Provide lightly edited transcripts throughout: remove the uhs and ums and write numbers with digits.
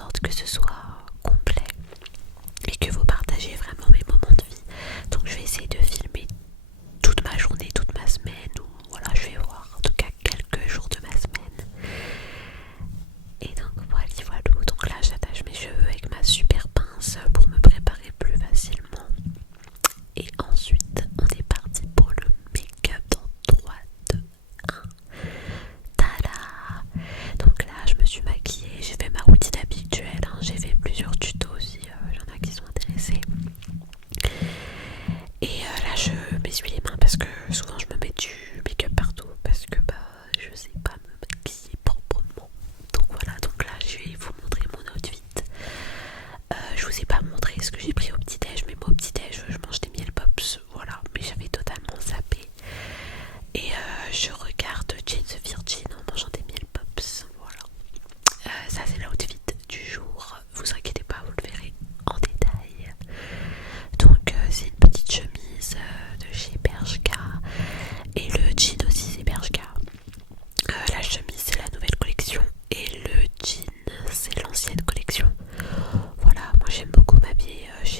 sorte que ce soit complet et que vous partagez vraiment mes moments de vie. Donc je vais essayer de filmer toute ma journée, toute ma semaine, ou voilà, je vais voir en tout cas quelques jours de ma semaine. Et donc voilà, donc là j'attache mes cheveux avec ma super pince pour me préparer plus facilement. Et ensuite on est parti pour le make-up dans 3, 2, 1. Tada! Donc là je me suis maquillée, j'ai fait ma routine habituelle, hein. J'ai fait plusieurs tutos si il y en a qui sont intéressés. Et là je m'essuie les mains parce que souvent je me mets du make-up partout parce que je sais pas me maquiller proprement. Donc voilà, donc là je vais vous montrer mon outfit. Je vous ai pas montré ce que j'ai pris au petit-déj, mais moi au petit-déj je mange des miel pops, voilà, mais j'avais totalement zappé. Et je regarde Jane the Virgin en mangeant des miel pops, voilà. Ça c'est l'outfit du jour, vous inquiétez pas, vous le verrez en détail. Donc c'est une petite chemise de chez Bershka et le jean aussi c'est Bershka. La chemise c'est la nouvelle collection et le jean c'est l'ancienne collection. Voilà, moi j'aime beaucoup m'habiller chez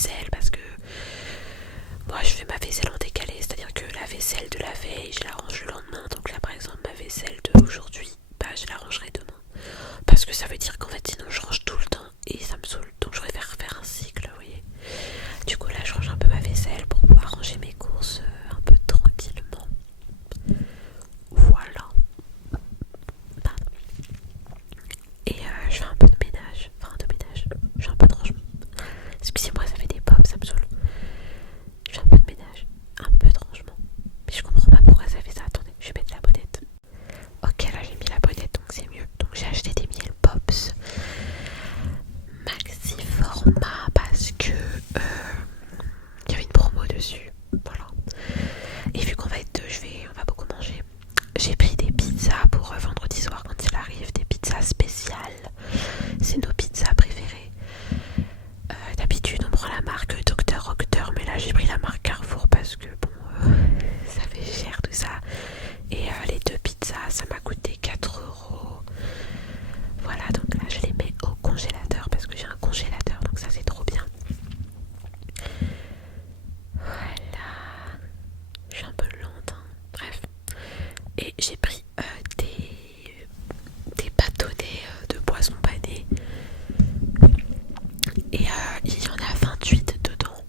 vaisselle parce que moi je fais ma vaisselle en décalé, c'est-à-dire que la vaisselle de la veille je la range le lendemain, donc là par exemple ma vaisselle d'aujourd'hui, bah je la rangerai demain. Parce que ça veut dire qu'en fait sinon je range tout le temps et ça me saoule, donc je préfère faire un cycle, vous voyez. Du coup là je range un peu ma vaisselle pour pouvoir ranger mes courses un peu tranquillement. Voilà. Pardon. Et je fais un peu de ménage, je fais un peu de rangement. Excusez-moi, ça fait des pops, ça me saoule. Je fais un peu de ménage, un peu de rangement. Mais je comprends pas pourquoi ça fait ça. Attendez, je vais mettre la bonnette. Ok, là j'ai mis la bonnette, donc c'est mieux. Donc j'ai acheté des miels pops maxi format parce que il y avait une promo dessus. Voilà. Et vu qu'en fait on va beaucoup manger, j'ai pris des pizzas pour vendredi soir quand il arrive, des pizzas spéciales. C'est nos pizzas préférées. D'habitude on prend la marque Dr Octeur, mais là j'ai pris la marque Carrefour parce que bon, ça fait cher tout ça. Et les deux pizzas ça m'a coûté 4 €. Voilà, donc là je les mets au congélateur parce que j'ai un congélateur, donc ça c'est trop bien. Voilà, je suis un peu lente, hein. Bref. Et j'ai pris des bâtonnets de poisson pané. Et il y en a 28 dedans.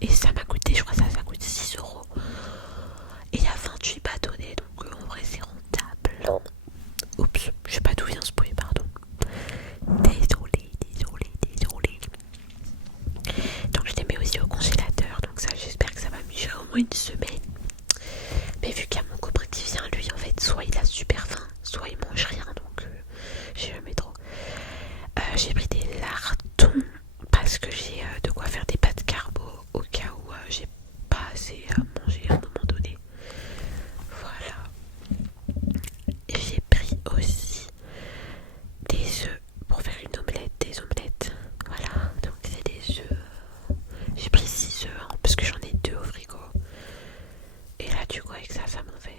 Et ça m'a coûté, je crois que ça coûte 6 €. Et il y a 28 bâtonnets, donc en vrai c'est rentable. Oups, je sais pas d'où vient ce bruit, pardon. Désolée. Donc je les mets aussi au congélateur, donc ça j'espère que ça va me durer au moins une semaine. Mais vu qu'il y a mon copain qui vient, lui en fait, soit il a super faim, soit il mange rien, donc je sais jamais trop. J'ai pris des lardons parce que j'ai de quoi faire des pâtes carbo au cas où j'ai pas assez à manger à un moment donné. Voilà. Et j'ai pris aussi des œufs pour faire une omelette, des omelettes. Voilà, donc c'est des œufs. J'ai pris 6 œufs hein, parce que j'en ai 2 au frigo. Et là du coup avec ça m'en fait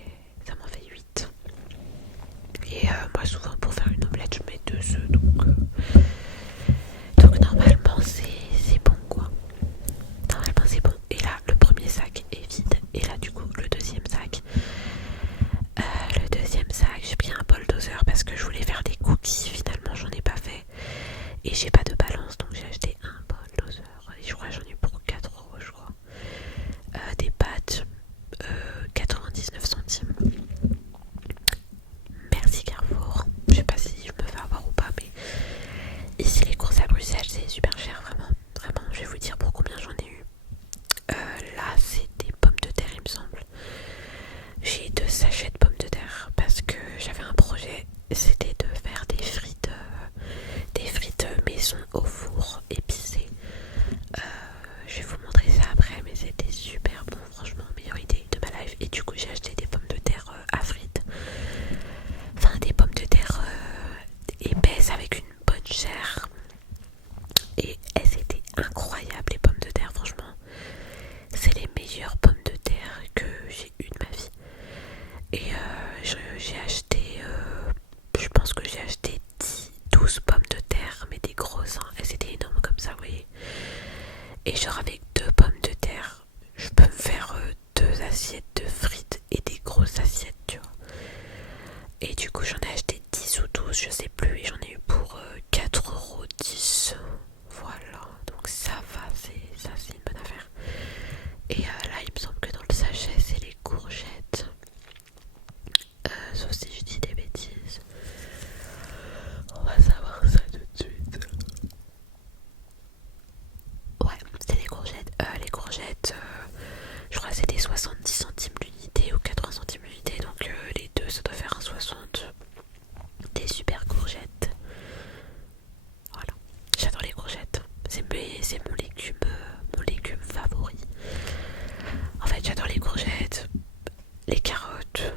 8. Et moi souvent pour faire une omelette je mets 2 œufs, donc normalement c'est bon quoi. Normalement c'est bon. Et là le premier sac est vide. Et là du coup le deuxième sac j'ai pris un bol doseur parce que je voulais faire des cookies. Finalement j'en ai pas fait. Et j'ai pas de balance donc j'ai acheté un bol doseur. Et je crois que j'en ai pour 4 € je crois. Des pâtes 99 centimes. Merci Carrefour. Je sais pas si je me fais avoir ou pas, mais ici les courses à Bruxelles c'est super cher vraiment. Vraiment, je vais vous dire pour combien j'en ai eu. Là c'est des pommes de terre il me semble. J'ai 2 sachets de pommes de terre parce que j'avais un projet, c'était de faire des frites maison au four épicées. Je vais vous montrer ça après, mais c'était super bon, franchement, meilleure idée de ma life. Et du coup j'ai acheté des pommes de terre à frites. Enfin des pommes de terre épaisses avec une bonne chair. Et elles étaient incroyables les pommes de terre, franchement. C'est les meilleures pommes de terre que j'ai eues de ma vie. Et j'ai acheté, je pense que j'ai acheté 12 pommes de terre, mais des grosses, hein. Elles étaient énormes comme ça, vous voyez. Et genre avec 2 pommes de terre, je peux me faire 2 assiettes de frites et des grosses assiettes, tu vois. Et du coup j'en ai acheté 10 ou 12, je sais plus, et j'en ai eu pour 4,10 €. Voilà, donc ça va, ça c'est une bonne affaire. Et là il me semble que dans le sachet c'est les courgettes. Sauf si je dis des bêtises. On va savoir ça tout de suite. Ouais, c'est les courgettes. Je crois que c'était 70 centimes l'unité ou 80 centimes l'unité. Donc les deux, ça doit faire un 60. Des super courgettes. Voilà. J'adore les courgettes. C'est mon légume favori. En fait, j'adore les courgettes, les carottes.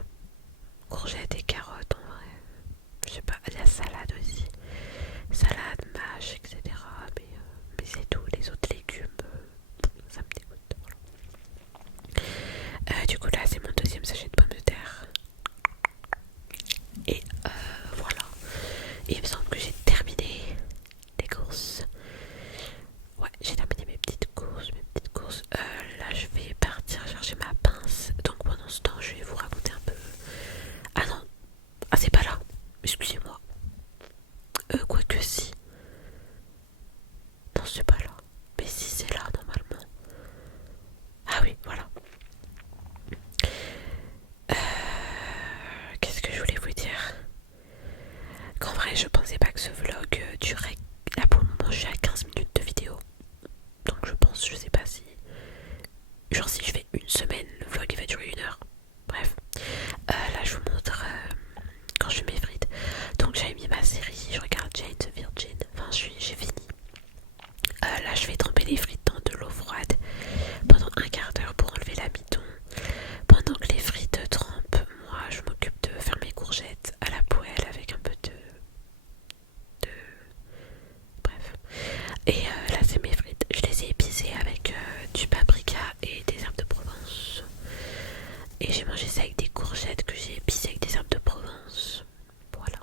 Courgettes et carottes en vrai. Je sais pas, la salade aussi. Salade, mâche, etc. Mais c'est tout. Les autres légumes, ça me dégoûte. Voilà. chose. Là je vais partir chercher ma pince. Donc pendant ce temps je vais vous raconter un peu. Ah non, ah c'est pas là. Excusez-moi. Quoique si. Non c'est pas là. Mais si c'est là normalement. Ah oui voilà. Qu'est-ce que je voulais vous dire? Qu'en vrai je pensais pas que ce vlog durait. Là pour le moment je suis à 15 minutes de vidéo. Donc je pense, je sais pas si. Genre si je fais une semaine, le vlog il va durer 1 heure. Bref. Là je vous montre quand je fais mes frites. Donc j'avais mis ma série, je regarde Jane the Virgin. Enfin j'ai fini. Là je vais tremper les frites dans de l'eau froide pendant 1/4 d'heure pour enlever l'amidon. Pendant que les frites trempent, moi je m'occupe de faire mes courgettes à la poêle avec un peu de... Bref. Et là c'est mes frites. Je les ai épicées avec du paprika et des herbes de Provence. Et j'ai mangé ça avec des courgettes que j'ai épicées avec des herbes de Provence. Voilà.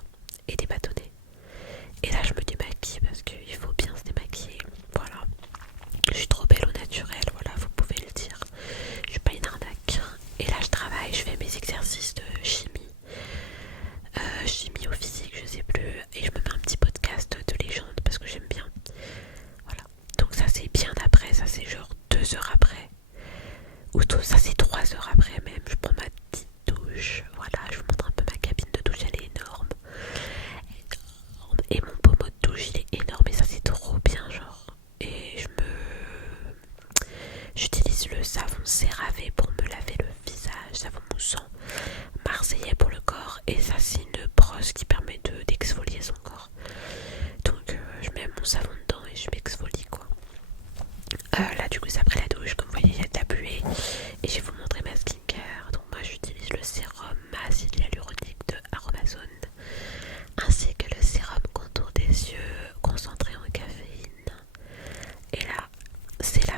Et des bâtonnets. Et là je me démaquille parce qu'il faut bien se démaquiller. Voilà. Je suis trop belle au naturel, voilà, vous pouvez le dire. Je suis pas une arnaque. Et là je travaille, je fais mes exercices de chimie. Chimie ou physique, je sais plus. Et je me mets un petit podcast de légende parce que j'aime bien. Voilà. Donc ça c'est bien après, ça c'est genre 2 heures après. Ou tout, ça c'est 3 heures après même. Je prends ma petite douche. Voilà, je vous montre un peu ma cabine de douche, elle est énorme. Et mon pommeau de douche il est énorme et ça c'est trop bien genre. Et j'utilise le savon CeraVe pour me laver le visage, savon moussant, marseillais pour le corps, et ça c'est une brosse qui permet d'exfolier son corps. Donc je mets mon savon dedans et je m'exfolie quoi. Là du coup c'est après la douche, comme vous voyez il y a de la buée et je vais vous montrer ma skincare. Donc moi j'utilise le sérum acide hyaluronique de Aromazone ainsi que le sérum contour des yeux concentré en caféine. Et là c'est la